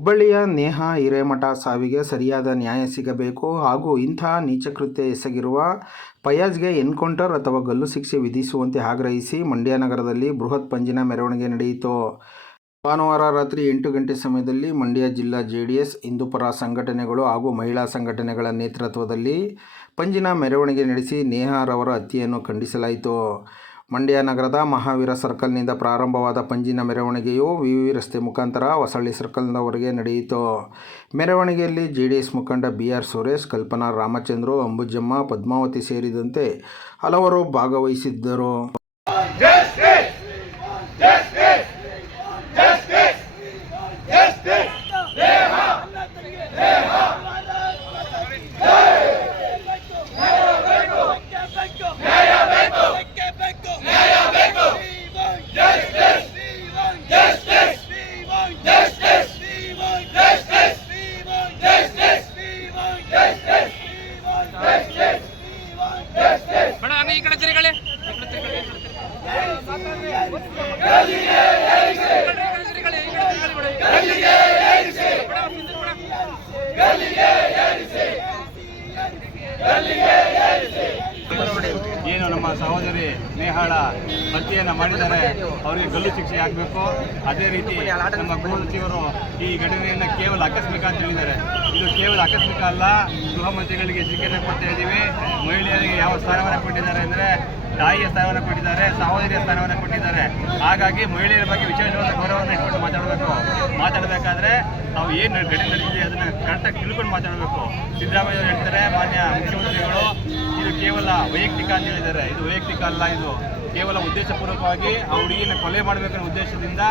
ಹುಬ್ಬಳ್ಳಿಯ ನೇಹಾ ಹಿರೇಮಠ ಸಾವಿಗೆ ಸರಿಯಾದ ನ್ಯಾಯ ಸಿಗಬೇಕು ಹಾಗೂ ಇಂತಹ ನೀಚಕೃತ್ಯ ಎಸಗಿರುವ ಫಯಾಜ್ಗೆ ಎನ್ಕೌಂಟರ್ ಅಥವಾ ಗಲ್ಲು ಶಿಕ್ಷೆ ವಿಧಿಸುವಂತೆ ಆಗ್ರಹಿಸಿ ಮಂಡ್ಯ ನಗರದಲ್ಲಿ ಬೃಹತ್ ಪಂಜಿನ ಮೆರವಣಿಗೆ ನಡೆಯಿತು. ಭಾನುವಾರ ರಾತ್ರಿ 8 ಗಂಟೆ ಸಮಯದಲ್ಲಿ ಮಂಡ್ಯ ಜಿಲ್ಲಾ ಜೆಡಿಎಸ್, ಹಿಂದೂಪರ ಸಂಘಟನೆಗಳು ಹಾಗೂ ಮಹಿಳಾ ಸಂಘಟನೆಗಳ ನೇತೃತ್ವದಲ್ಲಿ ಪಂಜಿನ ಮೆರವಣಿಗೆ ನಡೆಸಿ ನೇಹಾರವರ ಹತ್ಯೆಯನ್ನು ಖಂಡಿಸಲಾಯಿತು. ಮಂಡ್ಯ ನಗರದ ಮಹಾವೀರ ಸರ್ಕಲ್ನಿಂದ ಪ್ರಾರಂಭವಾದ ಪಂಜಿನ ಮೆರವಣಿಗೆಯು ವಿವಿ ರಸ್ತೆ ಮುಖಾಂತರ ಹೊಸಳ್ಳಿ ಸರ್ಕಲ್ನವರೆಗೆ ನಡೆಯಿತು. ಮೆರವಣಿಗೆಯಲ್ಲಿ ಜೆಡಿಎಸ್ ಮುಖಂಡ BR ಸುರೇಶ್, ಕಲ್ಪನಾ ರಾಮಚಂದ್ರು, ಅಂಬುಜಮ್ಮ, ಪದ್ಮಾವತಿ ಸೇರಿದಂತೆ ಹಲವರು ಭಾಗವಹಿಸಿದ್ದರು. ಏನು ನಮ್ಮ ಸಹೋದರಿ ನೇಹಾಳ ಹತ್ಯೆಯನ್ನು ಮಾಡಿದ್ದಾರೆ, ಅವರಿಗೆ ಗಲ್ಲು ಶಿಕ್ಷೆ ಆಗಬೇಕು. ಅದೇ ರೀತಿ ನಮ್ಮ ಗೃಹ ಸಚಿವರು ಈ ಘಟನೆಯನ್ನು ಕೇವಲ ಆಕಸ್ಮಿಕ ಅಂತ ಹೇಳಿದ್ದಾರೆ. ಇದು ಕೇವಲ ಆಕಸ್ಮಿಕ ಅಲ್ಲ. ಗೃಹ ಮಂತ್ರಿಗಳಿಗೆ ಎಚ್ಚರಿಕೆಯನ್ನು ಕೊಡ್ತಾ ಇದ್ದೀವಿ. ಮಹಿಳೆಯರಿಗೆ ಯಾವ ಸ್ಥಾನವನ್ನು ಕೊಟ್ಟಿದ್ದಾರೆ ಅಂದರೆ ತಾಯಿಯ ಸ್ಥಾನವನ್ನು ಕೊಟ್ಟಿದ್ದಾರೆ, ಸಹೋದರಿಯ ಸ್ಥಾನವನ್ನು ಕೊಟ್ಟಿದ್ದಾರೆ. ಹಾಗಾಗಿ ಮಹಿಳೆಯರ ಬಗ್ಗೆ ವಿಶೇಷವಾದ ಗೌರವವನ್ನು ಇಟ್ಕೊಂಡು ಮಾತಾಡಬೇಕಾದ್ರೆ ನಾವು ಏನು ಘಟನೆ ನಡೆದಿದೆ ಅದನ್ನು ಕರೆಕ್ಟಾಗಿ ತಿಳ್ಕೊಂಡು ಮಾತಾಡಬೇಕು. ಸಿದ್ದರಾಮಯ್ಯ ಹೇಳ್ತಾರೆ, ಮಾನ್ಯ ಮುಖ್ಯಮಂತ್ರಿಗಳು, ಇದು ಕೇವಲ ವೈಯಕ್ತಿಕ ಅಂತ ಹೇಳಿದ್ದಾರೆ. ಇದು ವೈಯಕ್ತಿಕ ಅಲ್ಲ, ಇದು ಕೇವಲ ಉದ್ದೇಶಪೂರ್ವಕವಾಗಿ ಆ ಹುಡುಗಿನ ಕೊಲೆ ಮಾಡಬೇಕನ್ನೋ ಉದ್ದೇಶದಿಂದ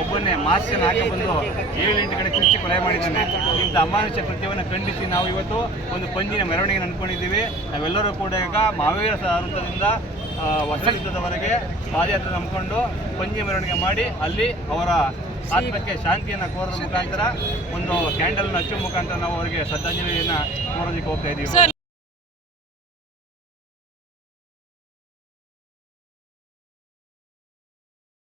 ಒಬ್ಬನ್ನೇ ಮಾಸ್ಕನ್ನು ಹಾಕಿ ಬಂದು 7-8 ಕಡೆ ಚುಚ್ಚಿ ಕೊಲೆ ಮಾಡಿದ್ದಾನೆ. ಇಂಥ ಅಮಾನುಷ ಕೃತ್ಯವನ್ನು ಖಂಡಿಸಿ ನಾವು ಇವತ್ತು ಒಂದು ಪಂಜಿನ ಮೆರವಣಿಗೆ ಅಂದ್ಕೊಂಡಿದ್ದೀವಿ. ನಾವೆಲ್ಲರೂ ಕೂಡ ಈಗ ಮಹಾವೀರ ವೃತ್ತದಿಂದ ಹೊಸವೃತ್ತದವರೆಗೆ ಪಾದಯಾತ್ರೆ ನಂಬಿಕೊಂಡು ಪಂಜಿ ಮೆರವಣಿಗೆ ಮಾಡಿ ಅಲ್ಲಿ ಅವರ ಆತ್ಮಕ್ಕೆ ಶಾಂತಿಯನ್ನು ಕೋರೋದ್ರ ಮುಖಾಂತರ ಒಂದು ಕ್ಯಾಂಡಲ್ನ ಹಚ್ಚುವ ಮುಖಾಂತರ ನಾವು ಅವರಿಗೆ ಶ್ರದ್ಧಾಂಜಲಿಯನ್ನು ಕೋರೋದಕ್ಕೆ ಹೋಗ್ತಾ ಇದ್ದೀವಿ.